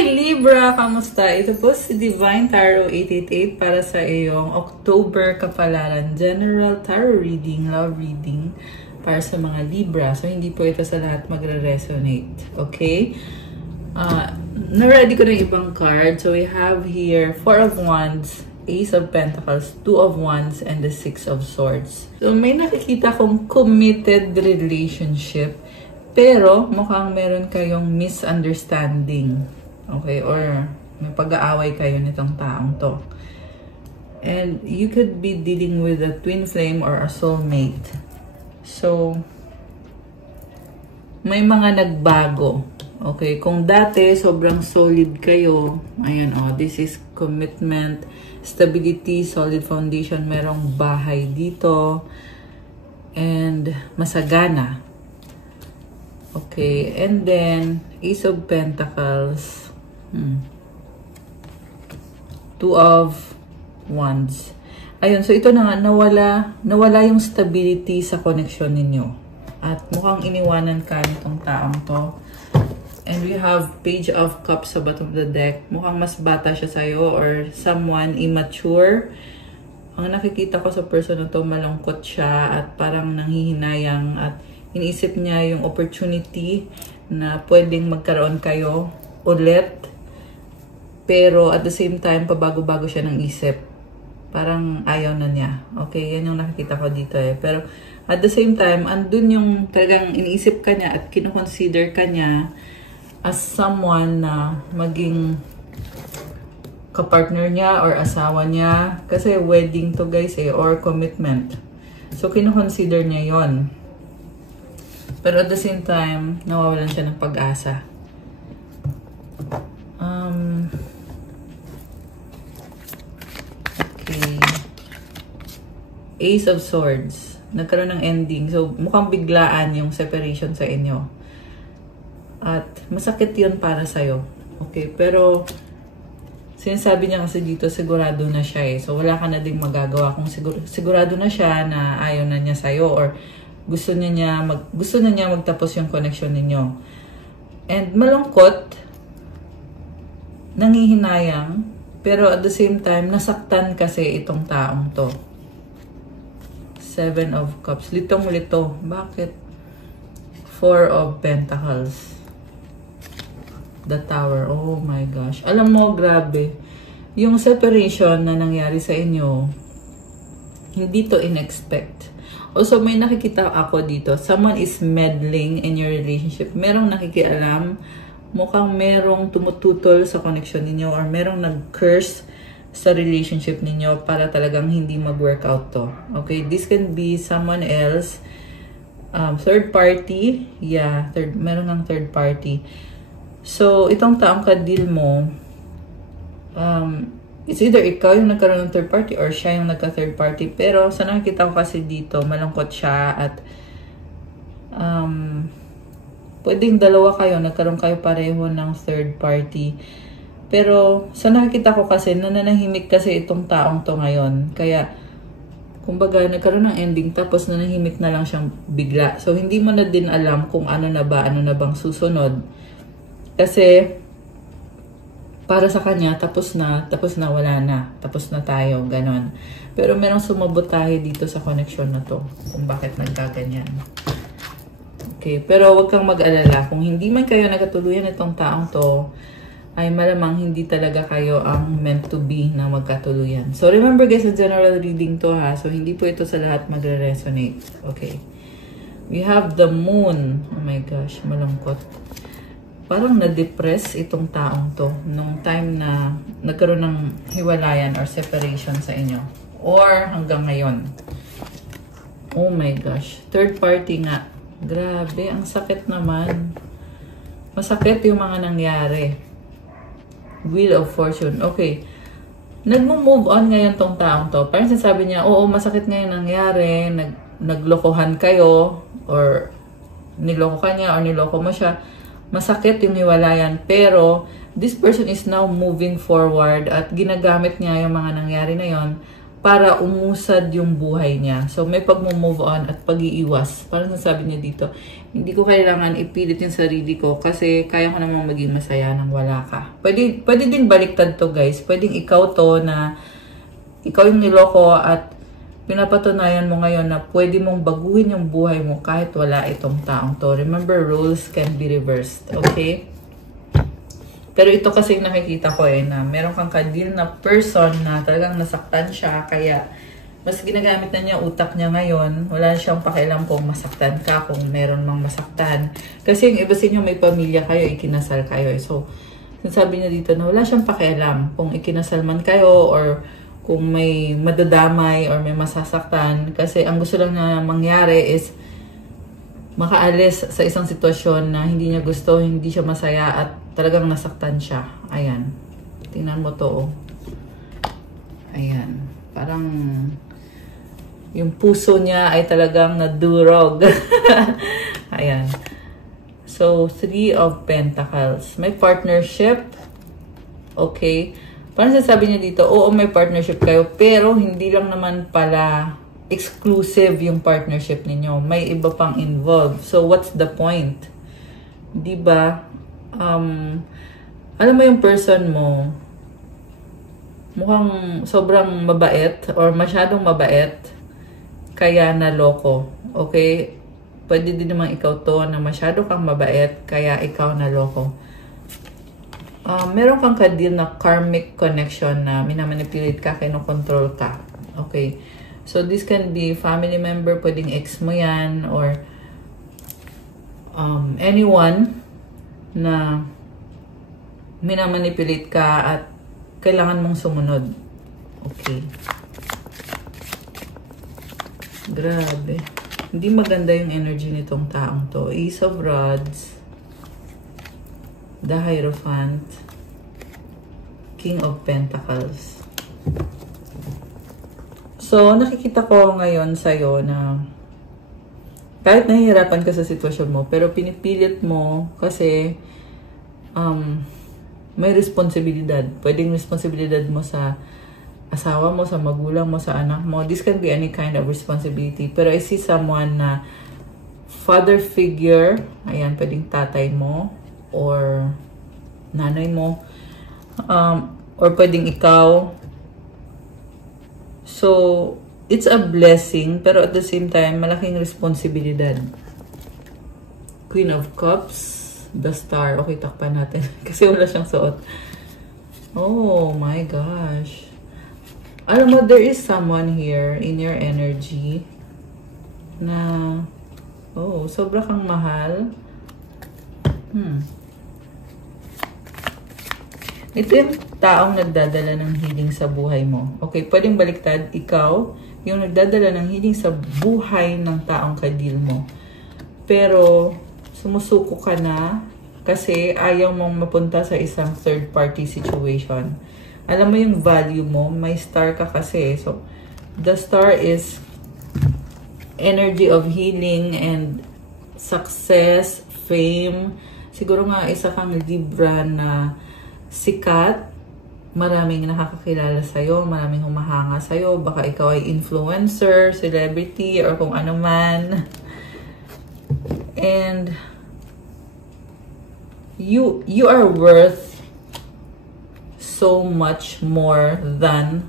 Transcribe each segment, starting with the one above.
Hi Libra! Kamusta? Ito po si Divine Tarot 888 para sa iyong October kapalaran. General Tarot Reading, Love Reading para sa mga Libra. So, hindi po ito sa lahat magre-resonate. Okay? Na-ready ko na yung ibang card. So, we have here 4 of Wands, Ace of Pentacles, 2 of Wands, and the 6 of Swords. So, may nakikita kong committed relationship. Pero, mukhang meron kayong misunderstanding. Okay? Or, may pag-aaway kayo nitong taong to. And, you could be dealing with a twin flame or a soulmate. So, may mga nagbago. Okay? Kung dati, sobrang solid kayo. Ayan, oh, this is commitment, stability, solid foundation. Merong bahay dito. And, masagana. Okay, and then, Ace of Pentacles, 2 of Wands. Ayun, so ito na nga, nawala yung stability sa connection ninyo. At mukhang iniwanan ka nitong taong to. And we have Page of Cups sa bottom of the deck. Mukhang mas bata siya sa'yo or someone immature. Ang nakikita ko sa person na to, malungkot siya at parang nanghihinayang at iniisip niya yung opportunity na pwedeng magkaroon kayo ulit. Pero at the same time, pabago-bago siya ng isip. Parang ayaw na niya. Okay, yan yung nakikita ko dito eh. Pero at the same time, andun yung talagang iniisip ka niya at kinoconsider ka niya as someone na maging kapartner niya or asawa niya. Kasi wedding to guys eh, or commitment. So, kinoconsider niya yon. Pero at the same time, nawawalan siya ng pag-asa. Okay. Ace of Swords. Nagkaroon ng ending. So, mukhang biglaan yung separation sa inyo. At masakit yun para sa'yo. Okay, pero sinasabi niya kasi dito, sigurado na siya eh. So, wala ka na ding magagawa kung sigurado na siya na ayaw na niya sa'yo or gusto na niya magtapos yung connection ninyo. And malungkot, nanghihinayang, pero at the same time, nasaktan kasi itong taong to. 7 of Cups. Litong-lito. Bakit? 4 of Pentacles. The Tower. Oh my gosh. Alam mo, grabe. Yung separation na nangyari sa inyo, hindi to in-expect. Also, may nakikita ako dito. Someone is meddling in your relationship. Merong nakikialam. Mukhang merong tumututol sa connection ninyo or merong nag-curse sa relationship ninyo para talagang hindi mag-workout to. Okay? This can be someone else. Third party. Yeah, meron ng third party. So, itong taong ka-deal mo, it's either ikaw yung nagkaroon ng third party or siya yung nagka-third party. Pero sa nakikita ko kasi dito, malungkot siya at pwedeng dalawa kayo, nagkaroon kayo pareho ng third party. Pero sa nakikita ko kasi, nananahimik kasi itong taong to ngayon. Kaya, kumbaga, nagkaroon ng ending tapos nanahimik na lang siyang bigla. So, hindi mo na din alam kung ano na bang susunod. Kasi, para sa kanya, tapos na, wala na. Tapos na tayo, ganon. Pero merong sumabotahe dito sa connection na to. Kung bakit nagkaganyan. Okay, pero wag kang mag-alala. Kung hindi man kayo nagkatuluyan itong taong to, ay malamang hindi talaga kayo ang meant to be na magkatuluyan. So remember guys, sa general reading to ha. So hindi po ito sa lahat magre-resonate. Okay. We have the moon. Oh my gosh, malungkot. Parang na-depress itong taong to nung time na nagkaroon ng hiwalayan or separation sa inyo. Or hanggang ngayon. Oh my gosh. Third party nga. Grabe, ang sakit naman. Masakit yung mga nangyari. Wheel of Fortune. Okay. Nagmo-move on ngayon tong taong to. Parang sinasabi niya, oo, masakit ngayon nangyari. Naglokohan kayo or niloko ka niya or niloko mo siya. Masakit yung hiwalayan, pero this person is now moving forward at ginagamit niya yung mga nangyari na yon para umusad yung buhay niya. So, may pag-move on at pag-iiwas. Parang nasabi niya dito, hindi ko kailangan ipilit yung sarili ko kasi kaya ko namang maging masaya nang wala ka. Pwede din baliktad to, guys. Pwedeng ikaw to na ikaw yung niloko at pinapatunayan mo ngayon na pwede mong baguhin yung buhay mo kahit wala itong taong to. Remember, roles can be reversed. Okay? Pero ito kasi nakikita ko na meron kang kadil na person na talagang nasaktan siya, kaya mas ginagamit na niya utak niya ngayon. Wala siyang pakialam kung masaktan ka, kung meron mang masaktan. Kasi yung iba sa inyo may pamilya kayo, ikinasal kayo. So, sabi niya dito na wala siyang pakialam kung ikinasal man kayo or kung may madadamay or may masasaktan. Kasi ang gusto lang na mangyari is makaalis sa isang sitwasyon na hindi niya gusto, hindi siya masaya at talagang nasaktan siya. Ayan. Tingnan mo to. Ayan. Parang yung puso niya ay talagang nadurog. Ayan. So, 3 of Pentacles. May partnership. Okay. Parang sasabi niya dito, oo, may partnership kayo, pero hindi lang naman pala exclusive yung partnership ninyo. May iba pang involved. So, what's the point? Diba? Alam mo yung person mo, mukhang sobrang mabait or masyadong mabait, kaya naloko. Okay? Pwede din naman ikaw to na masyado kang mabait, kaya ikaw naloko. Meron kang kadil na karmic connection na minamanipulate ka, kinokontrol ka. Okay? So, this can be family member, pwedeng ex mo yan, or anyone na minamanipulate ka at kailangan mong sumunod. Okay. Grabe. Hindi maganda yung energy nitong taong to. Ace of Rods, the Hierophant, King of Pentacles. So, nakikita ko ngayon sa'yo na kahit nahihirapan ka sa sitwasyon mo, pero pinipilit mo kasi may responsibilidad. Pwedeng responsibilidad mo sa asawa mo, sa magulang mo, sa anak mo. This can be any kind of responsibility. Pero I see someone na father figure, ayan, pwedeng tatay mo or nanay mo, or pwedeng ikaw. So, it's a blessing, pero at the same time, malaking responsibilidad. Queen of Cups, the Star. Okay, takpan natin. Kasi wala siyang suot. Oh my gosh. Alam mo, there is someone here in your energy na, oh, sobra kang mahal. Ito yung taong nagdadala ng healing sa buhay mo. Okay, pwedeng baliktad. Ikaw, yung nagdadala ng healing sa buhay ng taong kadil mo. Pero, sumusuko ka na kasi ayaw mong mapunta sa isang third party situation. Alam mo yung value mo, may star ka kasi. So, the star is energy of healing and success, fame. Siguro nga isa kang Libra na sikat, maraming nakakakilala sa'yo, maraming humahanga sa'yo, baka ikaw ay influencer, celebrity, or kung ano man. And you are worth so much more than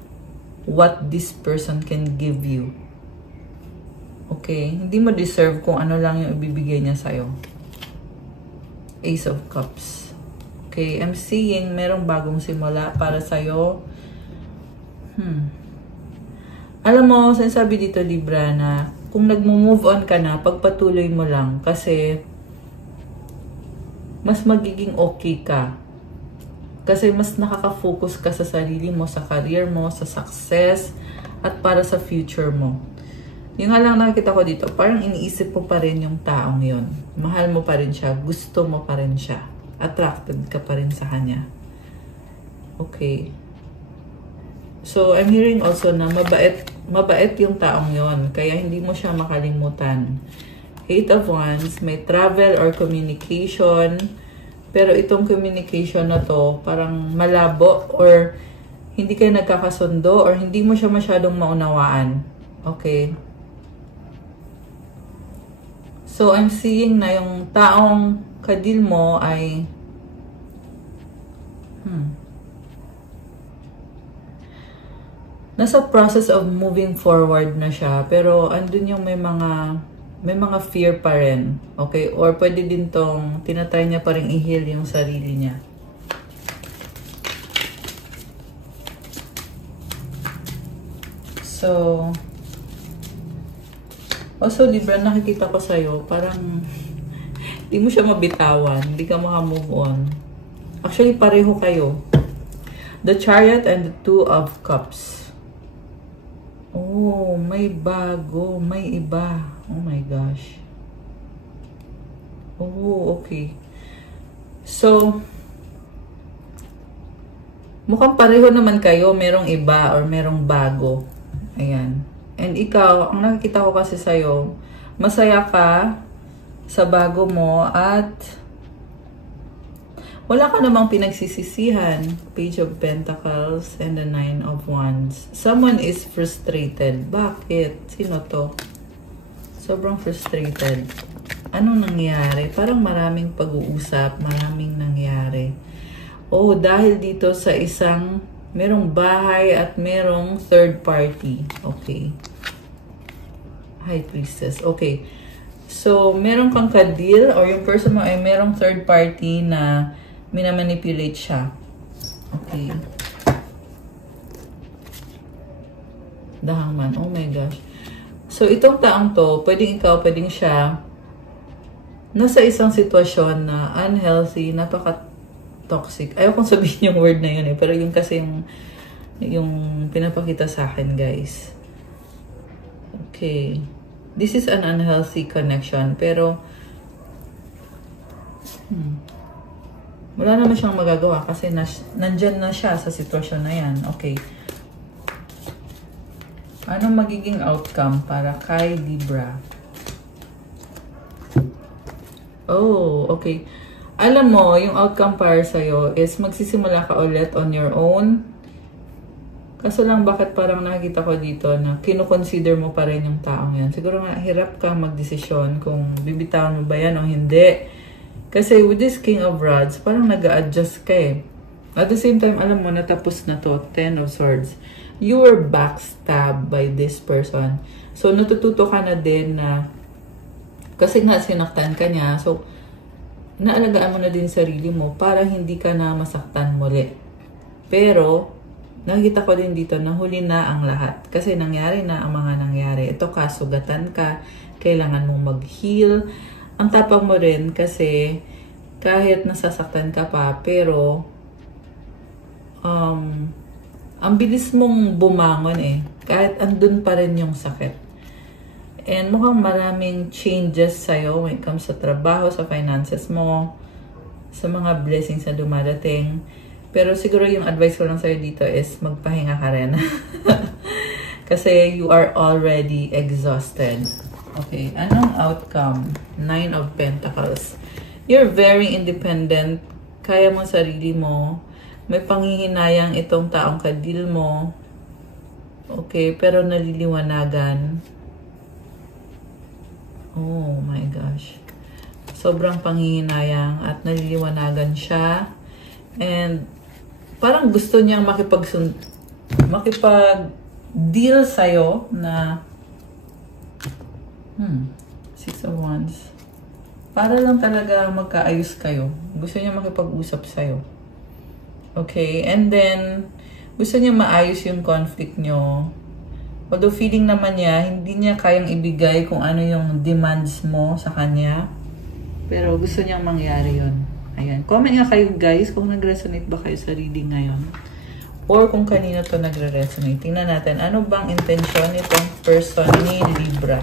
what this person can give you. Okay? Hindi mo deserve kung ano lang yung ibibigay niya sa'yo. Ace of Cups. Okay, I'm seeing merong bagong simula para sa'yo. Alam mo, sinasabi dito, Libra, na kung nag-move on ka na, pagpatuloy mo lang kasi mas magiging okay ka. Kasi mas nakaka-focus ka sa sarili mo, sa career mo, sa success, at para sa future mo. Yung nga lang nakikita ko dito, parang iniisip mo pa rin yung taong yon. Mahal mo pa rin siya, gusto mo pa rin siya. Attracted ka pa rin sa kanya. Okay. So, I'm hearing also na mabait yung taong yon, kaya hindi mo siya makalimutan. 8 of Wands, may travel or communication, pero itong communication na to, parang malabo or hindi kayo nagkakasundo or hindi mo siya masyadong maunawaan. Okay? So, I'm seeing na yung taong kadil mo ay nasa process of moving forward na siya, pero andun yung may mga fear pa rin. Okay? Or pwede din tong tinatry niya pa rin i-heal yung sarili niya. So, also, Libra, nakikita ko sa'yo, parang hindi mo siya mabitawan, hindi ka maka-move on. Actually, pareho kayo. The Chariot and the Two of Cups. Oh, may bago, may iba. Oh my gosh. Oh, okay. So, mukhang pareho naman kayo, merong iba or merong bago. Ayan. And ikaw, ang nakikita ko kasi sa'yo, masaya ka sa bago mo at wala ka namang pinagsisisihan. Page of Pentacles and the Nine of Wands. Someone is frustrated. Bakit? Sino to? Sobrang frustrated. Anong nangyari? Parang maraming pag-uusap, maraming nangyari. Oh, dahil dito sa isang merong bahay at merong third party. Okay. High Priestess. Okay. So, meron kang ka-deal or yung person mo ay merong third party na minamanipulate siya. Okay. The Hangman. Oh my gosh. So, itong taong to, pwedeng ikaw, pwedeng siya, nasa isang sitwasyon na unhealthy, napaka-toxic. Ayaw kong sabihin yung word na yun eh. Pero yun kasi yung pinapakita sa akin, guys. Okay. This is an unhealthy connection. Pero, wala naman siyang magagawa kasi nandyan na siya sa sitwasyon na yan. Okay. Anong magiging outcome para kay Libra? Oh, okay. Alam mo, yung outcome para sa'yo is magsisimula ka ulit on your own. Kaso lang bakit parang nakikita ko dito na kino-consider mo pa rin yung taong yan. Siguro nga hirap kang magdesisyon kung bibitawan mo ba yan o hindi. Kasi with this King of Rods, parang nag-a-adjust ka eh. At the same time, alam mo, natapos na to, Ten of Swords. You were backstabbed by this person. So, natututo ka na din na, kasi nga sinaktan ka niya, so, naalagaan mo na din sarili mo para hindi ka na masaktan muli. Pero, nakikita ko din dito na huli na ang lahat. Kasi nangyari na ang mga nangyari. Ito kasugatan ka, kailangan mong mag-heal. Ang tapang mo rin kasi kahit nasasaktan ka pa, pero ang bilis mong bumangon eh. Kahit andun pa rin yung sakit. And mukhang maraming changes sa'yo when it comes sa trabaho, sa finances mo, sa mga blessings na dumadating. Pero siguro yung advice ko lang sa'yo dito is magpahinga ka rin. Kasi you are already exhausted. Okay, anong outcome? Nine of Pentacles. You're very independent. Kaya mo sarili mo. May panghihinayang itong taong kadil mo. Okay, pero naliliwanagan. Oh my gosh. Sobrang panghihinayang at naliliwanagan siya. And parang gusto niyang makipag-deal sa'yo na Six of Wands. Para lang talaga magkaayos kayo. Gusto niya makipag-usap sa'yo. Okay? And then, gusto niya maayos yung conflict nyo. Although feeling naman niya, hindi niya kayang ibigay kung ano yung demands mo sa kanya. Pero gusto niyang mangyari yun. Ayan. Comment nga kayo guys kung nag-resonate ba kayo sa reading ngayon. Or kung kanina to nagre-resonate. Tingnan natin, ano bang intensyon itong person ni Libra?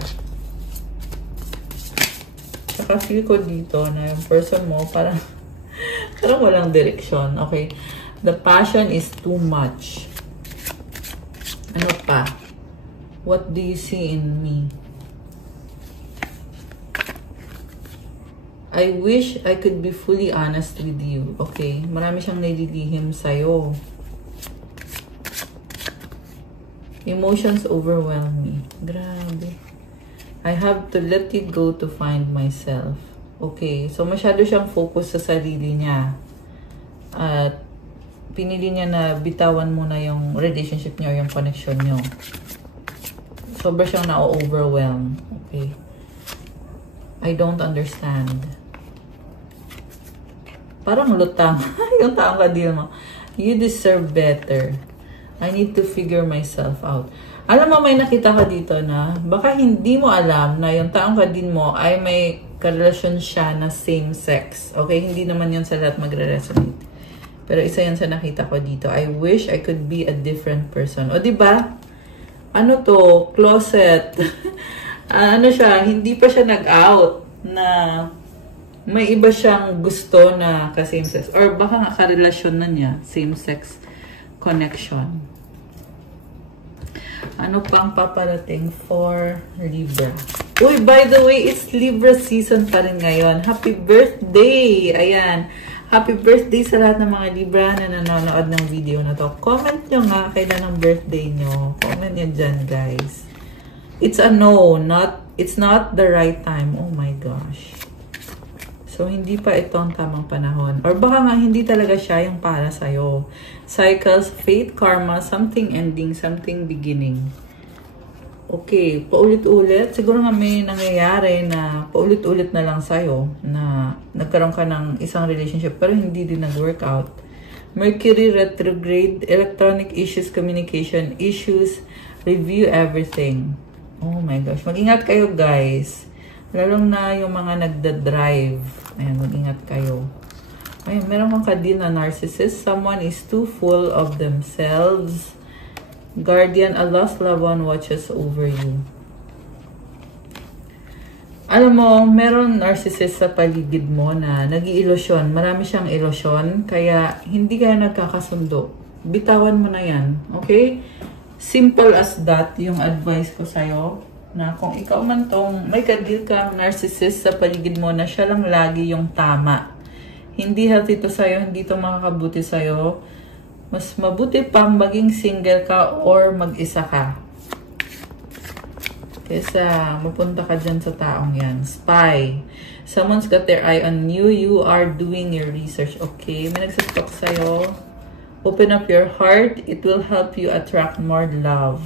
Saka feel ko dito na yung person mo parang walang direksyon. Okay. The passion is too much. Ano pa? What do you see in me? I wish I could be fully honest with you. Okay. Marami siyang nililihim sa'yo. Emotions overwhelm me. Grabe. I have to let it go to find myself. Okay, so masyado siyang focus sa sarili niya. At pinili niya na bitawan muna yung relationship niyo, yung connection niyo. Sobra siyang na-overwhelm. Okay. I don't understand. Parang lutang. Yung taong kadil mo. You deserve better. I need to figure myself out. Alam mo, may nakita ka dito na baka hindi mo alam na yung taong kadil mo ay may karelasyon siya na same sex. Okay? Hindi naman yun sa lahat magre-resonate. Pero isa yan sa nakita ko dito. I wish I could be a different person. O diba? Ano to? Closet. Ano siya? Hindi pa siya nag-out na may iba siyang gusto na ka-same sex. Or baka nga karelasyon na niya. Same sex connection. Ano pang paparating for Libra? Uy, by the way, it's Libra season pa rin ngayon. Happy birthday! Ayan. Happy birthday sa lahat ng mga Libra na nanonood ng video na to. Comment nyo nga kailan ang birthday nyo. Comment nyo dyan, guys. It's a no. It's not the right time. Oh my gosh. So, hindi pa ito ang tamang panahon. Or baka nga hindi talaga siya yung para sa'yo. Cycles, fate, karma, something ending, something beginning. Okay, paulit-ulit. Siguro nga may nangyayari na paulit-ulit na lang sa'yo na nagkaroon ka ng isang relationship pero hindi din nag-workout. Mercury retrograde, electronic issues, communication issues, review everything. Oh my gosh. Mag-ingat kayo, guys. Lalong na yung mga nagda-drive. Ayan, mag-ingat kayo. Ayun, meron kang kadil na narcissist. Someone is too full of themselves. Guardian, a lost loved one watches over you. Alam mo, meron narcissist sa paligid mo na nag-iilusyon. Marami siyang ilusyon, kaya hindi kayo nagkakasundo. Bitawan mo na yan, okay? Simple as that yung advice ko sa'yo. Na kung ikaw man tong may kadil kang narcissist sa paligid mo na siya lang lagi yung tama. Hindi healthy to sa'yo, hindi to makakabuti sa'yo. Mas mabuti pang maging single ka or mag-isa ka. Kesa mapunta ka dyan sa taong yan. Spy. Someone's got their eye on you. You are doing your research. Okay, may nagsastalk sa'yo. Open up your heart. It will help you attract more love.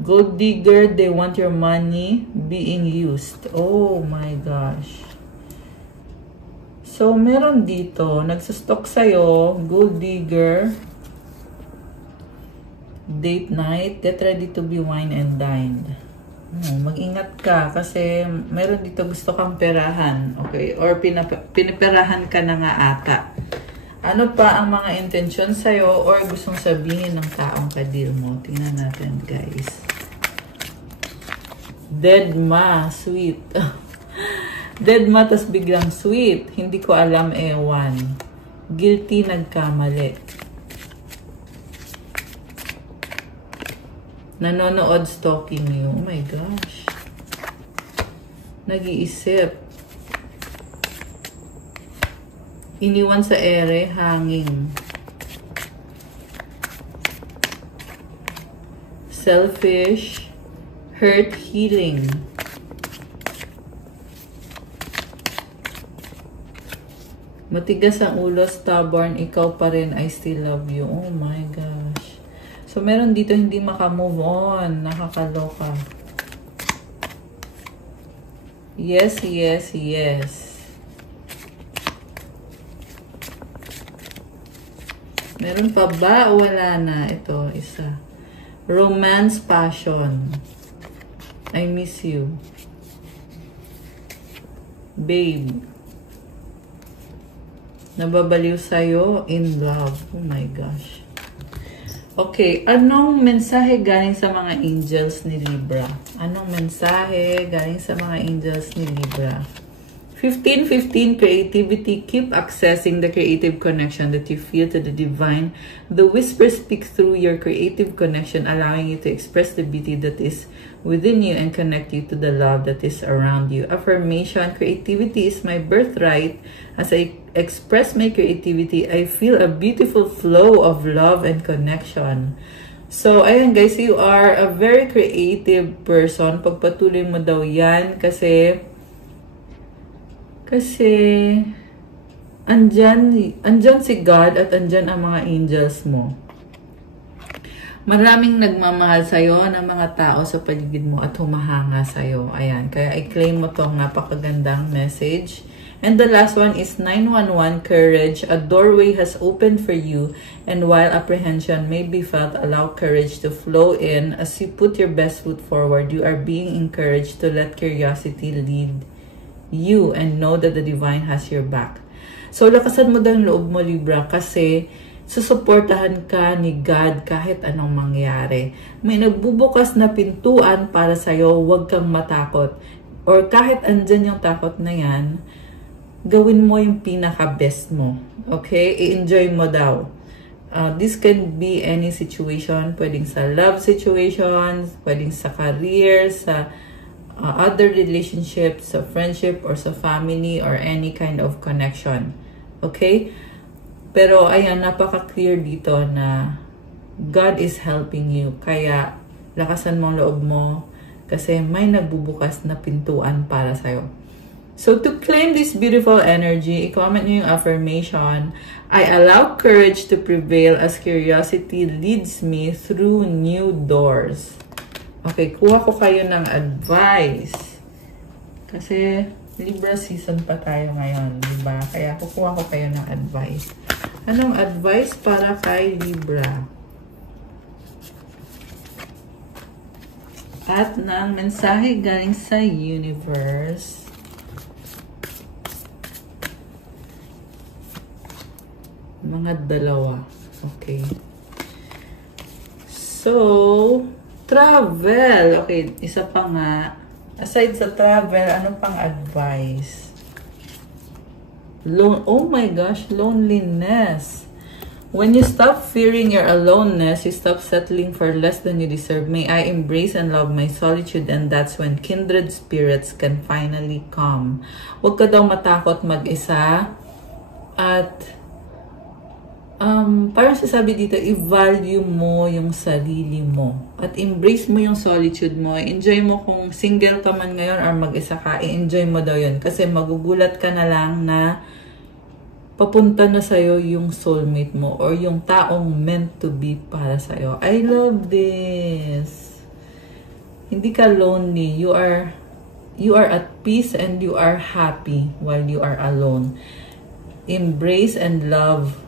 Gold digger, they want your money being used. Oh my gosh. So, meron dito, nagsastalk sa'yo, gold digger, date night, get ready to be wine and dined. Mag-ingat ka kasi meron dito gusto kang perahan, okay? Or piniperahan ka na nga ata. Ano pa ang mga intention sa'yo or gustong sabihin ng taong kadil mo? Tingnan natin, guys. Dead ma, sweet. Dead ma, tas biglang sweet. Hindi ko alam, ewan. Guilty, nagkamali. Nanonood, stalking you. Oh my gosh. Nag-iisip. Iniwan sa ere, hanging. Selfish. Hurt, healing. Matigas ang ulo, stubborn, ikaw pa rin, I still love you. Oh my gosh. So, meron dito hindi makamove on. Nakakaloka. Yes, yes, yes. Meron pa ba o wala na? Ito, isa. Romance, passion. I miss you. Babe. Nababaliw sa'yo, in love. Oh my gosh. Okay, anong mensahe galing sa mga angels ni Libra? Anong mensahe galing sa mga angels ni Libra? 15-15 creativity. Keep accessing the creative connection that you feel to the divine. The whisper speaks through your creative connection, allowing you to express the beauty that is within you and connect you to the love that is around you. Affirmation, creativity is my birthright. As I express my creativity, I feel a beautiful flow of love and connection. So, ayan guys, you are a very creative person. Pagpatuloy mo daw yan kasi andyan si God at andyan ang mga angels mo. Maraming nagmamahal sa'yo ng mga tao sa paligid mo at humahanga sa'yo. Ayan, kaya i-claim mo tong napakagandang message. And the last one is 911, courage. A doorway has opened for you, and while apprehension may be felt, allow courage to flow in. As you put your best foot forward, you are being encouraged to let curiosity lead you and know that the divine has your back. So, lakasan mo daw yung loob mo, Libra, kasi susuportahan ka ni God kahit anong mangyari. May nagbubukas na pintuan para sa'yo, huwag kang matakot. Or kahit andyan yung takot na yan, gawin mo yung pinaka-best mo. Okay? I-enjoy mo daw. This can be any situation. Pwedeng sa love situations, pwedeng sa career, sa other relationships, sa friendship, or sa family, or any kind of connection. Okay? Pero ayan, napaka-clear dito na God is helping you. Kaya lakasan mo ang loob mo kasi may nagbubukas na pintuan para sa'yo. So to claim this beautiful energy, i-comment nyo yung affirmation. I allow courage to prevail as curiosity leads me through new doors. Okay, kuha ko kayo ng advice. Kasi Libra season pa tayo ngayon, diba? Kaya kukuha ko kayo ng advice. Anong advice para kay Libra? At ng mensahe galing sa universe. Mga dalawa. Okay. So, travel. Okay, isa pa nga. Aside sa travel, ano pang advice? Oh my gosh, loneliness. When you stop fearing your aloneness, you stop settling for less than you deserve. May I embrace and love my solitude, and that's when kindred spirits can finally come. Huwag ka daw matakot mag-isa. At parang sasabi dito, i-value mo yung sarili mo. At embrace mo yung solitude mo. Enjoy mo kung single ka man ngayon or mag-isa ka, i-enjoy mo daw yun. Kasi magugulat ka na lang na papunta na sa'yo yung soulmate mo or yung taong meant to be para sa'yo. I love this. Hindi ka lonely. You are at peace and you are happy while you are alone. Embrace and love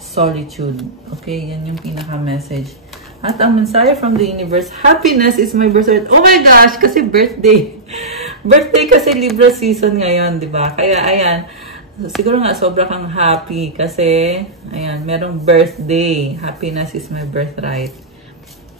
solitude. Okay, yan yung pinaka-message. At ang mensahe from the universe, happiness is my birthright. Oh my gosh, kasi birthday. Birthday kasi Libra season ngayon, di ba? Kaya ayan, siguro nga sobra kang happy kasi ayan, merong birthday. Happiness is my birthright.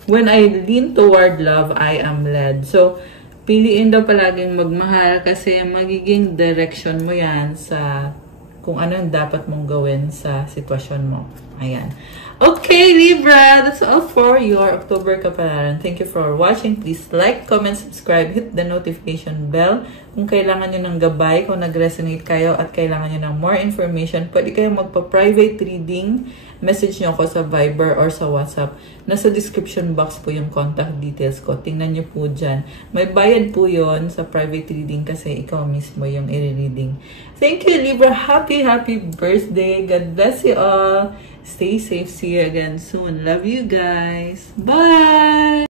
When I lean toward love, I am led. So, piliin daw palaging magmahal kasi magiging direction mo yan sa kung ano yung dapat mong gawin sa sitwasyon mo. Ayan. Okay, Libra, that's all for your October kapalaran. Thank you for watching. Please like, comment, subscribe, hit the notification bell. Kung kailangan nyo ng gabay, kung nag-resonate kayo at kailangan nyo ng more information, pwede kayong magpa-private reading. Message nyo ako sa Viber or sa WhatsApp. Nasa description box po yung contact details ko. Tingnan nyo po dyan. May bayad po yon sa private reading kasi ikaw mismo yung i-reading. Thank you, Libra. Happy birthday. God bless you all. Stay safe. See you again soon. Love you guys. Bye!